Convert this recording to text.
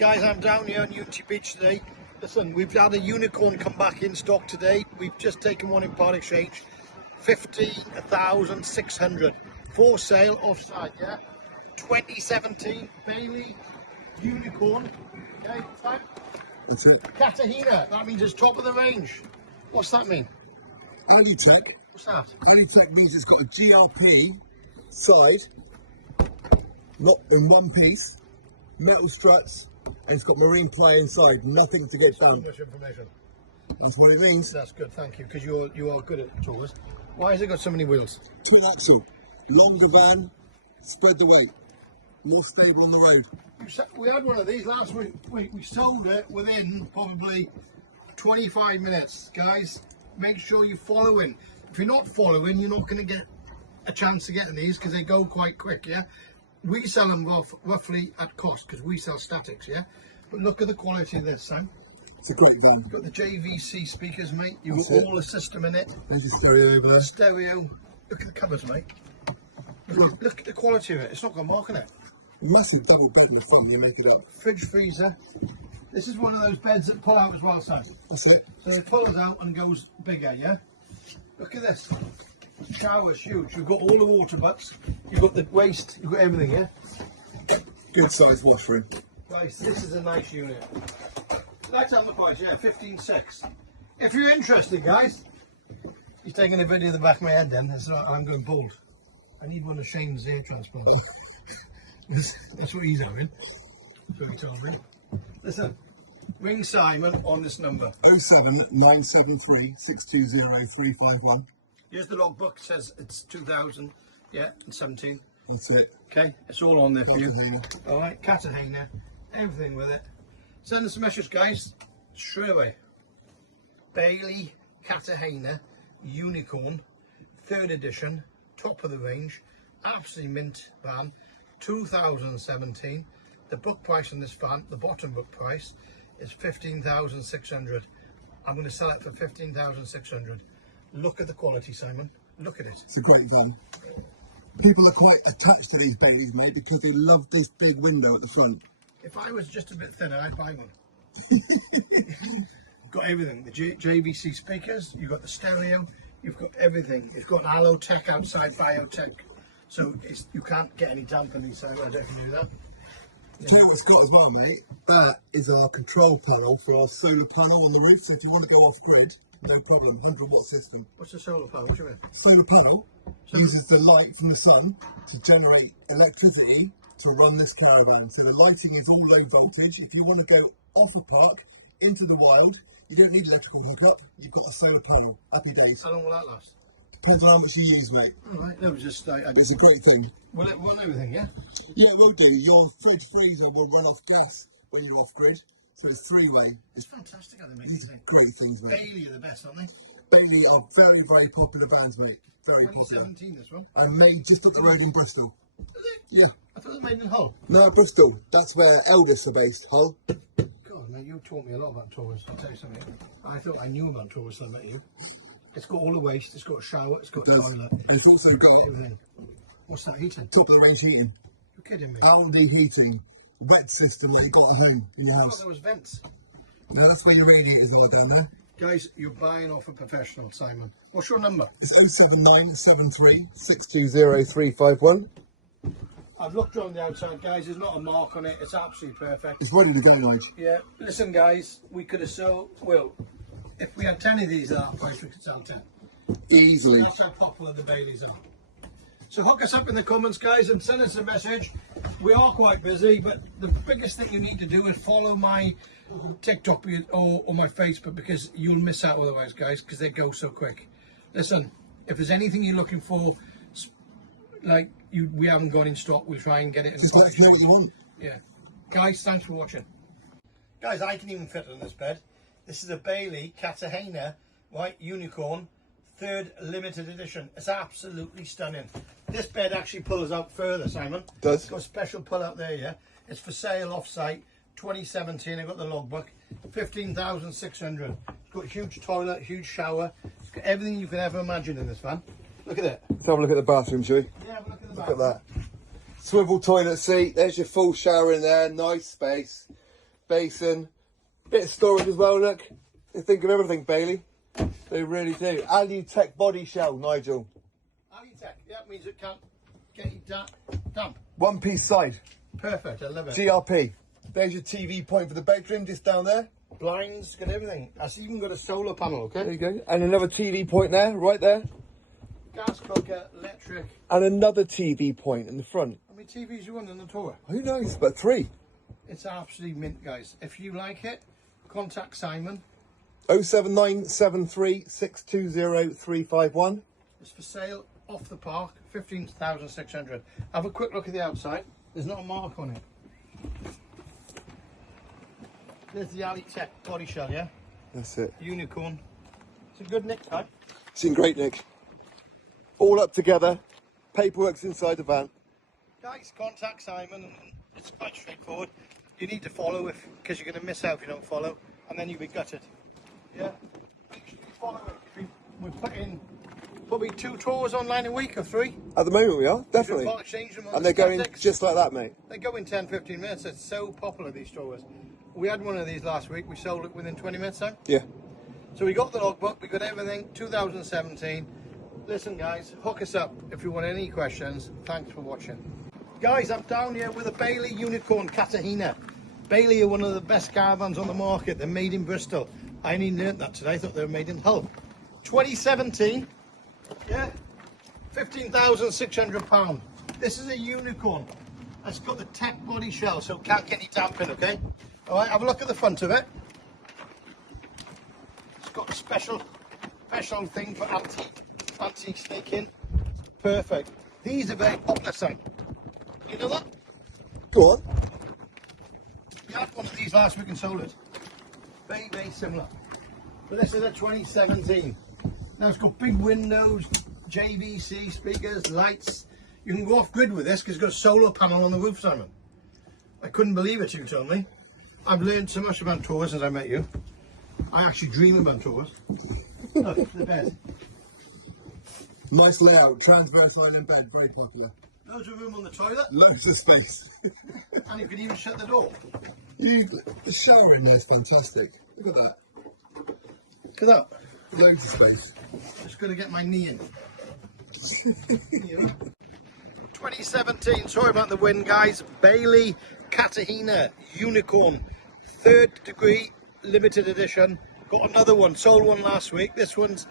Guys, I'm down here on Unity Beach today. Listen, we've had a unicorn come back in stock today. We've just taken one in part exchange. 15,600 for sale offside, yeah? 2017 Bailey unicorn. Okay, fine. That's it. Cartagena, that means it's top of the range. What's that mean? Alitech. What's that? Alitech means it's got a GRP side, not in one piece, metal struts, and it's got marine ply inside. Nothing to get So done. much information. That's what it means. That's good, thank you, because you are good at tours. Why has it got so many wheels? Twin axle, longer van, spread the weight, more stable on the road. We had one of these last week. We sold it within probably 25 minutes. Guys, make sure you're following. If you're not following, you're not going to get a chance to get these because they go quite quick, yeah? We sell them roughly at cost because we sell statics, yeah? But look at the quality of this, Sam. It's a great van. Got the JVC speakers, mate. You've That's got it. all the system in it. There's your stereo over there. Stereo. Look at the covers, mate. Look at the quality of it. It's not got a mark on it. Massive double bed in the front, you make it up. Fridge freezer. This is one of those beds that pull out as well, Sam. That's it. So it pulls out and goes bigger, yeah? Look at this. Shower's huge. You've got all the water butts. You've got the waste. You've got everything, yeah? Good size washroom. Guys, this is a nice unit. That's on the price, yeah, 15.6. If you're interested, guys, he's taking a video of the back of my head then. I'm going bald. I need one of Shane's hair transplants. That's what he's having. That's what he told me. Listen, ring Simon on this number. 07973 620 351. Here's the logbook. It says it's 2000, yeah, and 17. That's it. Okay, it's all on there for you. Cartagena. All right, Cartagena, everything with it. Send us a message, guys, straight away. Bailey Cartagena Unicorn, 3rd edition, top of the range, absolutely mint van, 2017. The book price on this van, the bottom book price, is 15,600. I'm going to sell it for 15,600. Look at the quality, Simon. Look at it. It's a great van. People are quite attached to these Baileys, mate, because they love this big window at the front. If I was just a bit thinner, I'd buy one. Got everything. The JVC speakers, you've got the stereo, you've got everything. It's got Allotech outside, Biotech. So you can't get any damp on these sides. I don't know that. You know what it's got as well, mate? That is our control panel for our solar panel on the roof. So if you want to go off grid, no problem, 100 watt system. What's the solar power? What do you mean? Solar panel uses the light from the sun to generate electricity to run this caravan. So the lighting is all low voltage. If you want to go off the park into the wild, you don't need electrical hookup. You've got a solar panel. Happy days. How long will that last? Depends on how much you use, mate. All right. No, just It's a great thing. will it run everything? Yeah. Yeah, it will do. Your fridge freezer will run off gas when you're off grid. So it's three-way. It's fantastic how they make These these are things. great things, mate. Bailey are the best, aren't they? Bailey are very, very popular bands, mate. Very popular. 2017, this one. And made just up the road in Bristol. Is it? Yeah. I thought it was made in Hull. No, Bristol. That's where Eldest are based, Hull. God, man, you taught me a lot about tours. I'll tell you something. I thought I knew about tours when I met you. It's got all the waste. It's got a shower. It's got a toilet. It's also got Everything. What's that heating? top of the range heating. You're kidding me. Aldi heating. Wet system like you got at home in your I house. thought there was vents. Now that's where your radiators are down there. Guys, you're buying off a professional, Simon. What's your number? It's 07973 620 351. I've looked around the outside, guys. There's not a mark on it. It's absolutely perfect. It's ready to go, Nige. Yeah. Listen, guys. We could have sold. Well, if we had 10 of these at that price, we could sell 10. Easily. That's how popular the Baileys are. So hook us up in the comments, guys, and send us a message. We are quite busy, but the biggest thing you need to do is follow my TikTok or my Facebook, because you'll miss out otherwise, guys, because they go so quick. Listen, if there's anything you're looking for, like we haven't got in stock, we'll try and get it in. Just let us know what you want. Yeah. Guys, thanks for watching. Guys, I can even fit on this bed. This is a Bailey Cartagena, right, unicorn, 3rd limited edition. It's absolutely stunning. This bed actually pulls out further, Simon. Does? It's got a special pull out there, yeah. It's for sale off-site, 2017. I got the logbook, 15,600. It's got a huge toilet, huge shower. It's got everything you can ever imagine in this van. Look at it. Let's have a look at the bathroom, shall we? Yeah, have a look at the Look back. at that. Swivel toilet seat. There's your full shower in there. Nice space. basin, bit of storage as well, look. They think of everything, Bailey. They really do. Alutech body shell, Nigel. Alutech, yeah, means it can't get you damp. One piece side. Perfect, I love it. GRP. There's your TV point for the bedroom, just down there. Blinds, got everything. That's even got a solar panel, okay? There you go. And another TV point there, right there. Gas cooker, electric. And another TV point in the front. How many TVs you want in the tour? Who knows? But 3. It's absolutely mint, guys. If you like it, contact Simon. 07973 620 351. It's for sale off the park, 15,600. Have a quick look at the outside. There's not a mark on it. There's the Alutech body shell, yeah? That's it. Unicorn. It's a good nick type. It's in great nick. All up together. Paperwork's inside the van. Guys, contact Simon. It's quite straightforward. You need to follow because you're going to miss out if you don't follow, and then you'll be gutted. Yeah? Make sure you follow it. We're putting probably 2 tours online a week or 3. At the moment we are, definitely. You can exchange them on And they're going just like that, mate. They go in 10-15 minutes. It's so popular, these tours. We had one of these last week. We sold it within 20 minutes time. Yeah. So we got the logbook. We got everything. 2017. Listen, guys, hook us up if you want any questions. Thanks for watching. Guys, I'm down here with a Bailey Unicorn Cartagena. Bailey are one of the best caravans on the market. They're made in Bristol. I only learnt that today. I thought they were made in Hull. 2017. Yeah. £15,600. This is a Unicorn. It's got the tech body shell, so it can't get any damp in, okay? All right, have a look at the front of it. It's got a special thing for antique snaking. Perfect. These are very popular, son. You know that? Go on. We had one of these last week and sold it. Very, very similar. But this is a 2017. Now it's got big windows, JVC speakers, lights. You can go off grid with this because it's got a solar panel on the roof, Simon. I couldn't believe it, you told me. I've learned so much about tours since I met you. I actually dream about tours. Look, the bed. Nice layout, transverse island bed, very popular. Loads of room on the toilet. Loads of space. And you can even shut the door. The shower in there is fantastic. Look at that. Look at that. Loads of space. Just going to get my knee in. Yeah. 2017, sorry about the wind, guys. Bailey Cartagena Unicorn, 3rd degree limited edition. Got another one, sold one last week. This one's